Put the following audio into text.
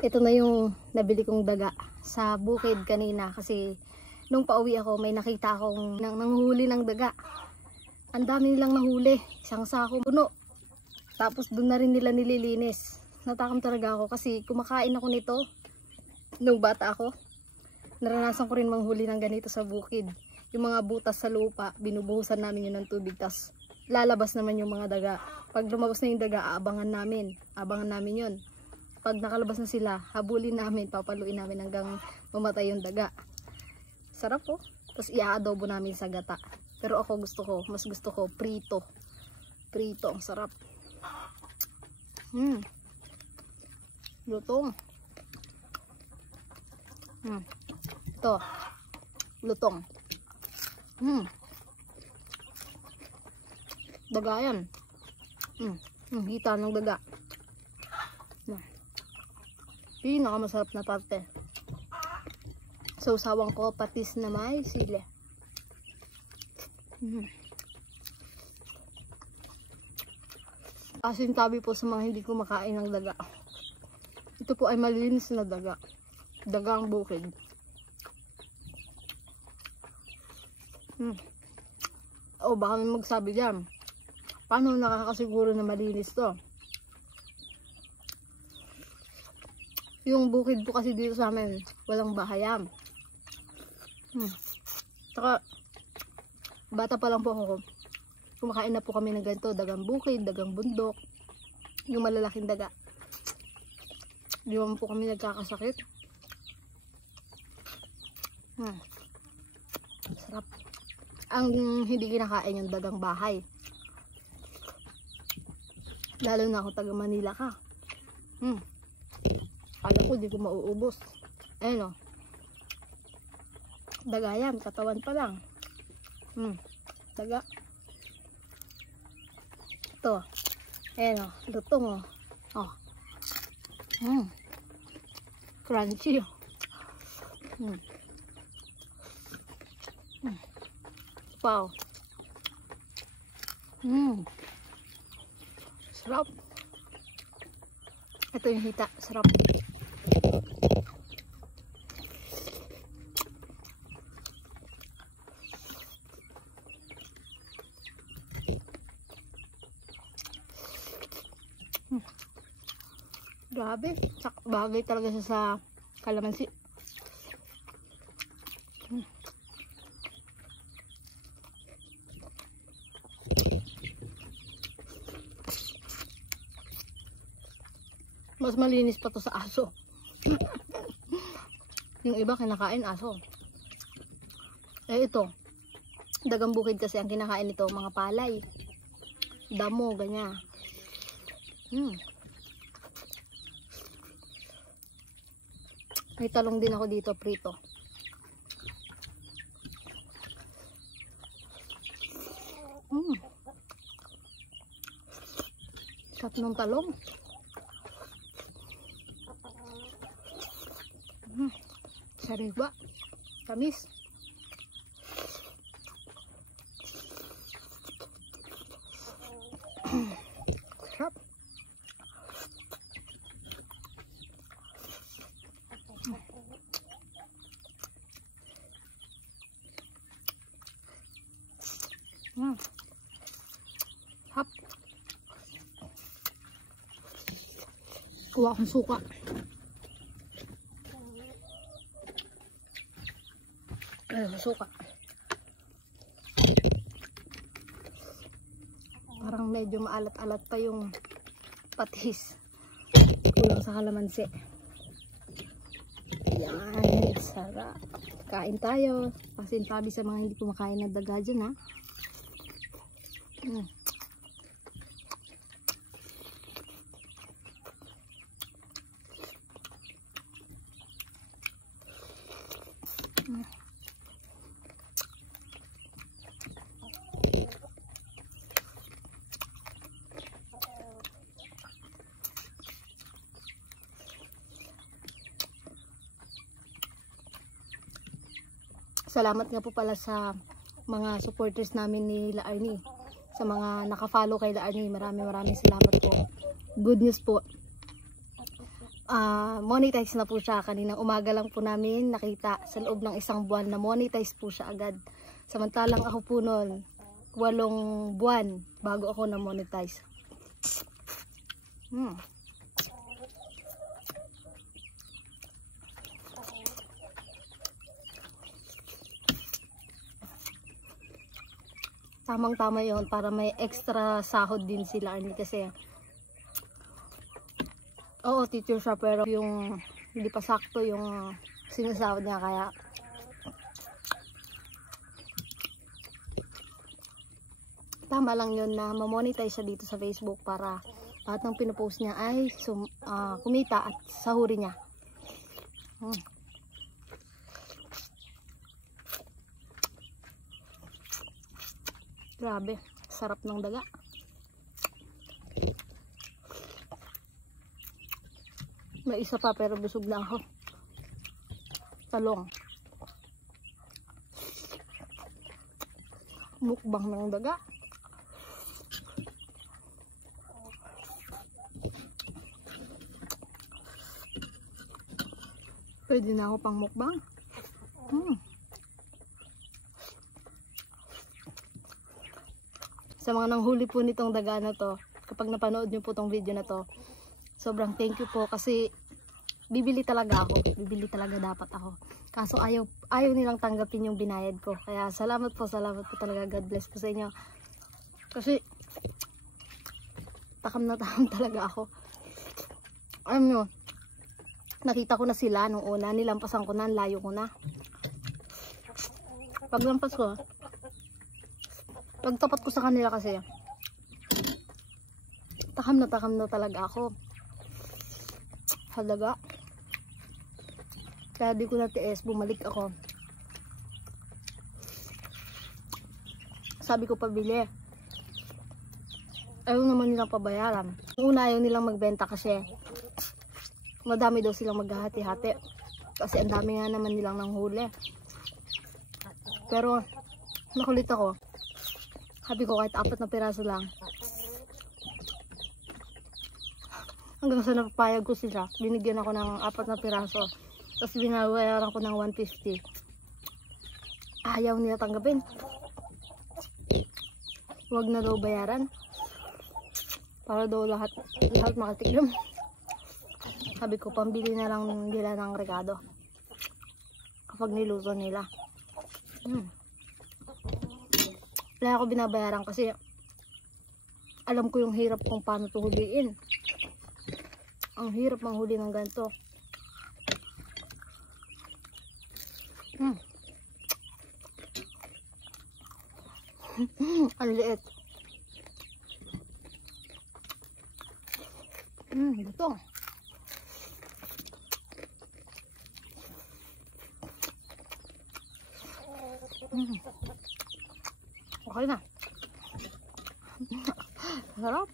Ito na yung nabili kong daga sa bukid kanina kasi nung pauwi ako may nakita akong nanghuli ng daga. Ang dami nilang nahuli, isang sako puno. Tapos doon na rin nila nililinis. Natakam talaga ako kasi kumakain ako nito nung bata ako. Naranasan ko rin manghuli ng ganito sa bukid. Yung mga butas sa lupa, binubuhusan namin yun ng tubig. Tas lalabas naman yung mga daga. Pag lumabas na yung daga, aabangan namin. Abangan namin yun. Pag nakalabas na sila, habulin namin, papaluin namin hanggang mamatay yung daga. Sarap po. Tapos i-adobo namin sa gata. Pero ako mas gusto ko prito. Prito, ang sarap. Lutong. Ito. Lutong. Daga yan. Hita ng daga. Pinakamasarap na parte. Sausawan ko patis na may sili. Asin tabi po sa mga hindi kumakain ng daga. Ito po ay malinis na daga. Dagang bukid. O baka may magsabi dyan, paano nakakasiguro na malinis to? Yung bukid po kasi dito sa amin, walang bahayam. Saka, bata pa lang po ako, kumakain na po kami ng ganito, dagang bukid, dagang bundok, yung malalaking daga. Di naman po kami nagkakasakit. Sarap. Ang hindi kinakain yung dagang bahay. Lalo na kung taga Manila ka. Alam ko, di ko mauubos. Ayun o. Daga yan, katawan pa lang. Daga. Ito. Ayun o, lutong o. Crunchy o. Wow. Sarap. Ito yung hita, sarap. Grabe, bagay talaga siya sa kalamansi. Mas malinis pa to sa aso. Yung iba kinakain aso. Ito, dagang bukid kasi ang kinakain nito, mga palay, damo, ganyan. May talong din ako dito, prito. Sarap ng talong. Sariwa, tamis. Sarap. Hap. Kuha akong suka. Suka. Parang medyo maalat-alat pa yung patis. Kulang sa kalamansi. Yan, sarap. Kain tayo. Pasintabi sa mga hindi kumakain ng daga dyan, ha. Salamat nga po pala sa mga supporters namin ni La Arnie. Sa mga naka-follow kay La Arnie, maraming salamat po. Good news po. monetize na po siya. Kaninang umaga lang po namin nakita sa loob ng 1 buwan na monetize po siya agad. Samantalang ako po noon 8 buwan bago ako na monetize. Tamang-tama yon para may extra sahod din sila kasi oo, teacher siya pero yung hindi pa sakto yung sinasahod niya, kaya tama lang yun na ma-monetize siya dito sa Facebook para lahat ng pinupost niya ay kumita at sahurin niya. Grabe, sarap ng daga. May isa pa pero busog na ako. Talong. Mukbang ng daga. Pwede na ako pang mukbang. Sa mga nanghuli po nitong daga na to, kapag napanood nyo po tong video na to, sobrang thank you po kasi bibili talaga ako. Bibili talaga dapat ako. Kaso ayaw nilang tanggapin yung binayad ko. Kaya salamat po talaga. God bless po sa inyo. Kasi takam na takam talaga ako. Alam nyo, nakita ko na sila nung una, nilampasan ko na, layo ko na. Paglampas ko, pagtapat ko sa kanila kasi, takam na talaga ako. Halaga. Kaya di ko na tiis, bumalik ako. Sabi ko pabili. Ayaw naman nilang pabayaran. Yung una ayaw nilang magbenta kasi madami daw silang maghahati-hati. Kasi ang dami nga naman nilang nanghuli. Pero nakulit ako. Sabi ko kahit 4 na piraso lang. Hanggang sa napapayag ko sila, binigyan ako ng 4 na piraso. Tapos binabayaran ko ng 150. Ayaw nila tanggapin. Huwag na daw bayaran. Para daw lahat makatikim. Sabi ko, pambili na lang nila ng regado. Kapag niluto nila. Wala ako binabayaran kasi alam ko yung hirap kung paano ito huliin. Ang hirap manghuli ng ganito. Ang liit. Ito. Okay na. Sarap.